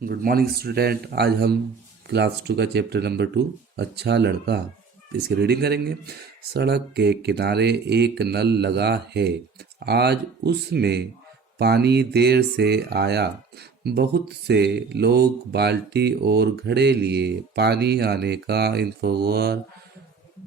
Good morning student. आज हम class 2 का चैप्टर नंबर 2 अच्छा लड़का इसकी रीडिंग करेंगे। सड़क के किनारे एक नल लगा है। आज उसमें पानी देर से आया। बहुत से लोग बाल्टी और घड़े लिए पानी आने का इंतजार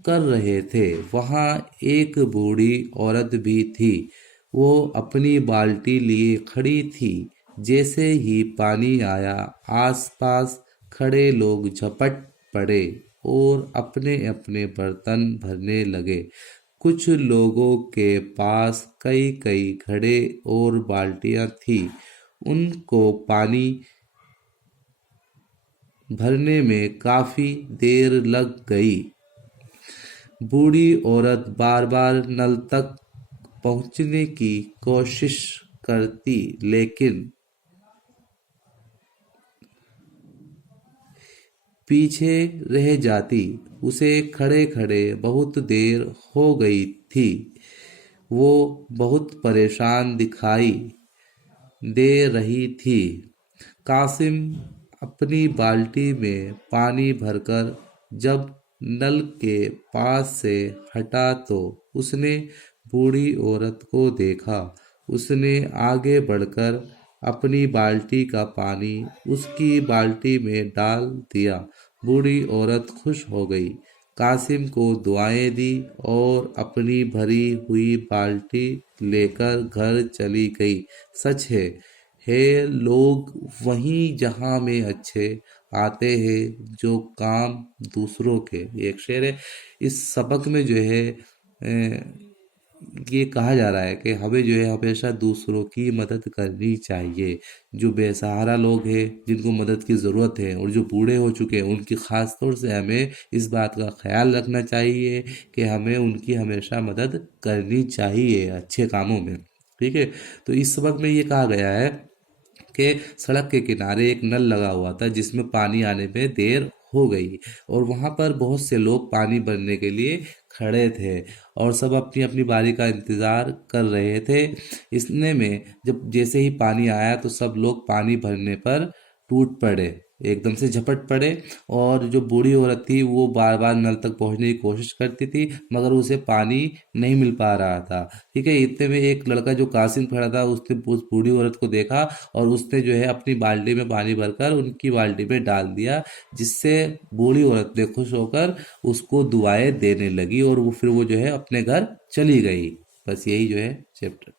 कर रहे थे। वहाँ एक बूढ़ी औरत भी थी। वो अपनी बाल्टी लिए खड़ी थी। जैसे ही पानी आया, आसपास खड़े लोग झपट पड़े और अपने अपने बर्तन भरने लगे। कुछ लोगों के पास कई कई घड़े और बाल्टियां थी। उनको पानी भरने में काफी देर लग गई। बूढ़ी औरत बार बार नल तक पहुंचने की कोशिश करती, लेकिन पीछे रह जाती। उसे खड़े खड़े बहुत देर हो गई थी। वो बहुत परेशान दिखाई दे रही थी। कासिम अपनी बाल्टी में पानी भरकर जब नल के पास से हटा तो उसने बूढ़ी औरत को देखा। उसने आगे बढ़कर अपनी बाल्टी का पानी उसकी बाल्टी में डाल दिया। बूढ़ी औरत खुश हो गई, कासिम को दुआएं दी और अपनी भरी हुई बाल्टी लेकर घर चली गई। सच है लोग वहीं जहां में अच्छे आते हैं जो काम दूसरों के। ये एक शेर है। इस सबक में जो है ये कहा जा रहा है कि हमें जो है हमेशा दूसरों की मदद करनी चाहिए। जो बेसहारा लोग हैं, जिनको मदद की ज़रूरत है और जो बूढ़े हो चुके हैं, उनकी ख़ास तौर से हमें इस बात का ख्याल रखना चाहिए कि हमें उनकी हमेशा मदद करनी चाहिए अच्छे कामों में। ठीक है। तो इस सबक में ये कहा गया है कि सड़क के किनारे एक नल लगा हुआ था जिसमें पानी आने में देर हो गई और वहां पर बहुत से लोग पानी भरने के लिए खड़े थे और सब अपनी अपनी बारी का इंतजार कर रहे थे। इसने में जब जैसे ही पानी आया तो सब लोग पानी भरने पर टूट पड़े, एकदम से झपट पड़े। और जो बूढ़ी औरत थी वो बार बार नल तक पहुंचने की कोशिश करती थी, मगर उसे पानी नहीं मिल पा रहा था। ठीक है। इतने में एक लड़का जो कासिम खड़ा था, उसने उस बूढ़ी औरत को देखा और उसने जो है अपनी बाल्टी में पानी भरकर उनकी बाल्टी में डाल दिया, जिससे बूढ़ी औरत ने खुश होकर उसको दुआएं देने लगी और वो फिर वो जो है अपने घर चली गई। बस यही जो है चैप्टर।